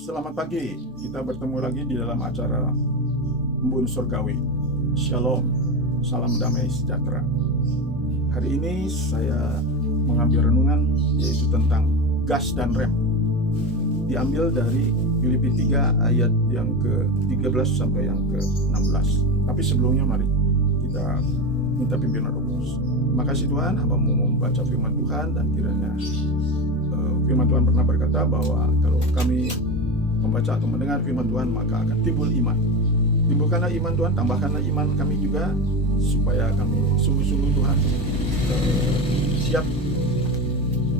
Selamat pagi, kita bertemu lagi di dalam acara Embun Surgawi. Shalom, salam damai sejahtera. Hari ini saya mengambil renungan yaitu tentang gas dan rem. Diambil dari Filipi 3 ayat yang ke-13 sampai yang ke-16. Tapi sebelumnya mari kita minta pimpinan Roh Kudus. Makasih Tuhan, hamba-Mu mau membaca firman Tuhan, dan kiranya firman Tuhan pernah berkata bahwa kalau kami membaca atau mendengar firman Tuhan maka akan timbul iman. Timbulkanlah iman Tuhan, tambahkanlah iman kami juga supaya kami sungguh-sungguh Tuhan siap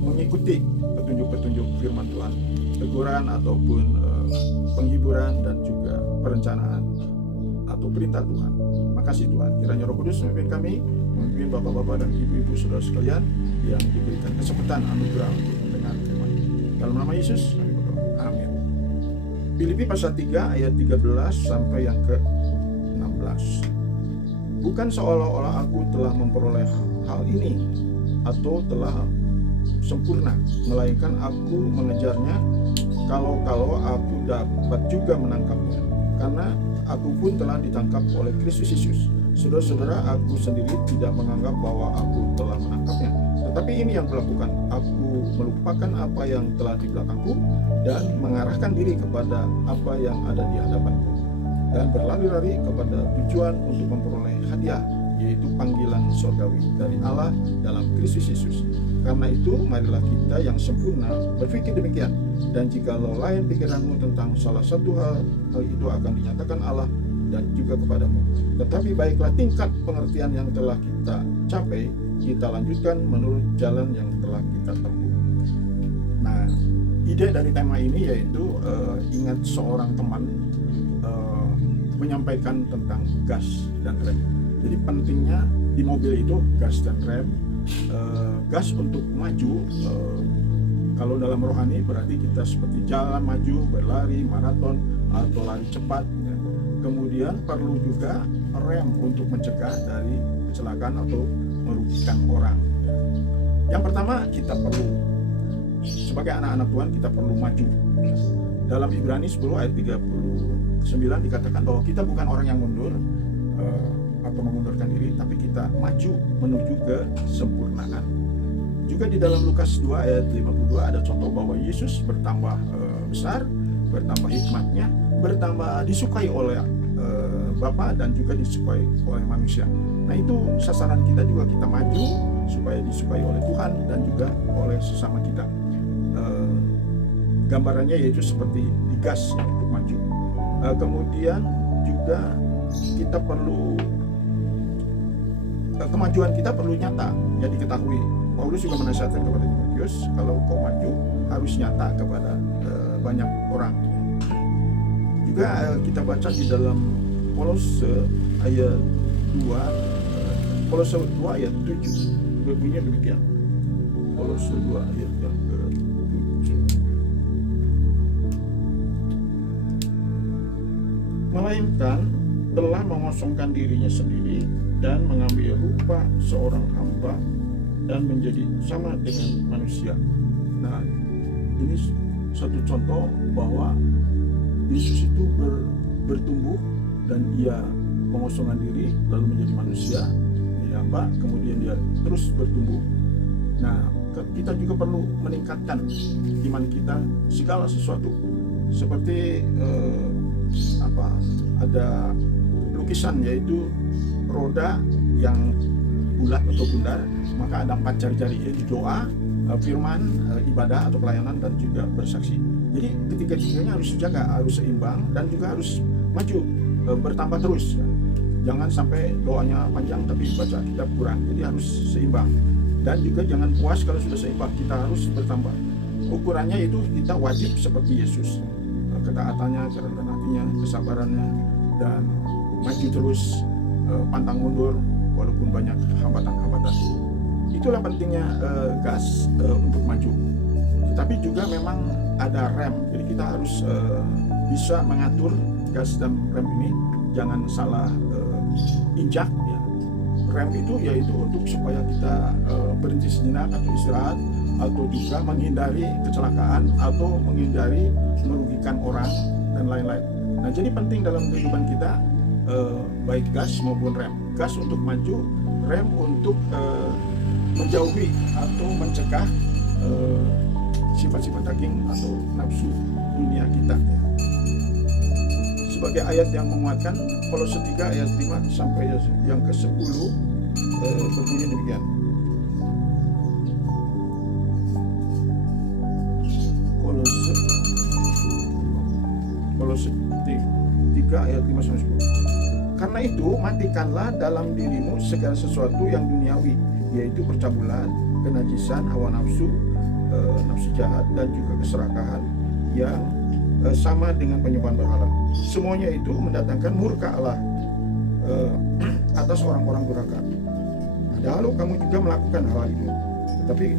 mengikuti petunjuk-petunjuk firman Tuhan, teguran ataupun penghiburan dan juga perencanaan atau perintah Tuhan. Makasih Tuhan, kiranya Roh Kudus memimpin kami, memimpin bapak-bapak dan ibu-ibu saudara sekalian yang diberikan kesempatan anugerah untuk mendengar firman. Dalam nama Yesus kami berdoa. Amin. Filipi pasal 3 ayat 13 sampai yang ke-16. Bukan seolah-olah aku telah memperoleh hal ini atau telah sempurna, melainkan aku mengejarnya kalau aku dapat juga menangkapnya, karena aku pun telah ditangkap oleh Kristus Yesus. Saudara-saudara, aku sendiri tidak menganggap bahwa aku telah menangkapnya, tetapi ini yang kulakukan, aku melupakan apa yang telah di belakangku dan mengarahkan diri kepada apa yang ada di hadapanku, dan berlari-lari kepada tujuan untuk memperoleh hadiah, yaitu panggilan surgawi dari Allah dalam Kristus Yesus. Karena itu, marilah kita yang sempurna berpikir demikian, dan jikalau lain pikiranmu tentang salah satu hal itu akan dinyatakan Allah dan juga kepadamu. Tetapi baiklah tingkat pengertian yang telah kita capai, kita lanjutkan menurut jalan yang telah kita tempuh. Nah, ide dari tema ini yaitu ingat seorang teman menyampaikan tentang gas dan rem. Jadi pentingnya di mobil itu gas dan rem. Gas untuk maju, kalau dalam rohani berarti kita seperti jalan maju, berlari, maraton atau lari cepat. Kemudian perlu juga rem untuk mencegah dari kecelakaan atau merugikan orang. Yang pertama, kita perlu sebagai anak-anak Tuhan kita perlu maju. Dalam Ibrani 10 ayat 39 dikatakan bahwa kita bukan orang yang mundur atau mengundurkan diri, tapi kita maju menuju kesempurnaan. Juga di dalam Lukas 2 ayat 52 ada contoh bahwa Yesus bertambah besar, bertambah hikmatnya, bertambah disukai oleh Bapa dan juga disukai oleh manusia. Nah, itu sasaran kita juga, kita maju supaya disukai oleh Tuhan dan juga oleh sesama kita. Gambarannya yaitu seperti digas untuk maju. Kemudian juga kita perlu kemajuan kita perlu nyata, ya diketahui. Paulus juga menasihatkan kepada Timotius, kalau kau maju harus nyata kepada banyak orang. Juga kita baca di dalam Kolose ayat 2, Kolose 2 ayat 7 berbunyi demikian. Kolose 2 ayat yang ke-7. Melainkan telah mengosongkan dirinya sendiri dan mengambil rupa seorang hamba dan menjadi sama dengan manusia. Nah, ini satu contoh bahwa Yesus itu bertumbuh dan ia mengosongkan diri lalu menjadi manusia, menjadi hamba, kemudian dia terus bertumbuh. Nah, kita juga perlu meningkatkan iman kita segala sesuatu. Seperti ada lukisan yaitu roda yang bulat atau bundar, maka ada 4 jari-jari, yaitu doa, firman, ibadah atau pelayanan, dan juga bersaksi. Jadi ketiga-tiganya harus dijaga, harus seimbang, dan juga harus maju, bertambah terus. Jangan sampai doanya panjang tapi baca kitab kurang. Jadi harus seimbang, dan juga jangan puas kalau sudah seimbang, kita harus bertambah. Ukurannya itu kita wajib seperti Yesus, ketaatannya, kerendahan hatinya, kesabarannya, dan maju terus, pantang mundur walaupun banyak hambatan-hambatan. Itulah pentingnya gas untuk maju. Tetapi juga memang ada rem, jadi kita harus bisa mengatur gas dan rem ini, jangan salah injak ya. Rem itu yaitu untuk supaya kita berhenti sejenak atau istirahat, atau juga menghindari kecelakaan atau menghindari merugikan orang dan lain-lain. Nah, jadi penting dalam kehidupan kita baik gas maupun rem. Gas untuk maju, rem untuk menjauhi atau mencegah sifat-sifat daging atau nafsu dunia kita. Sebagai ayat yang menguatkan, Kolose 3 ayat 5 sampai yang ke-10 berbunyi demikian. Kolose 3 ayat 5 sampai 10. Karena itu matikanlah dalam dirimu segala sesuatu yang duniawi, yaitu percabulan, kenajisan, hawa nafsu, nafsu jahat, dan juga keserakahan yang sama dengan penyembahan berhala. Semuanya itu mendatangkan murka Allah atas orang-orang durhaka. Dahulu kamu juga melakukan hal itu, tetapi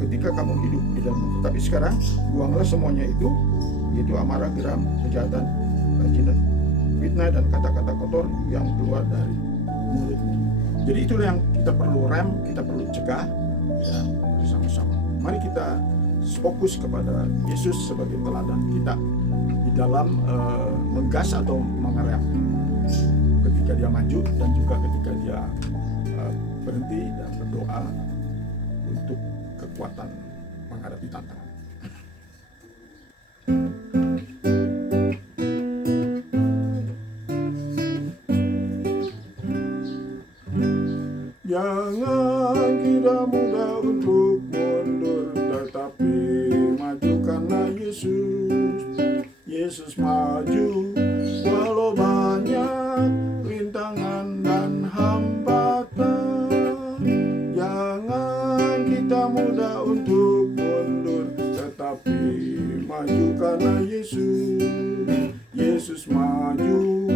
ketika kamu hidup di dalam. Tapi sekarang buanglah semuanya itu, yaitu amarah, geram, kejahatan, kejinan, fitnah, dan kata-kata kotor yang keluar dari mulutmu. Jadi itulah yang kita perlu rem, kita perlu cegah ya, bersama-sama. Mari kita fokus kepada Yesus sebagai teladan kita di dalam menggas atau mengerem ketika dia maju, dan juga ketika dia berhenti dan berdoa untuk kekuatan menghadapi tantangan. Jangan kita mudah untuk mundur, tetapi maju karena Yesus. Yesus maju walau banyak rintangan dan hambatan. Jangan kita mudah untuk mundur, tetapi maju karena Yesus. Yesus maju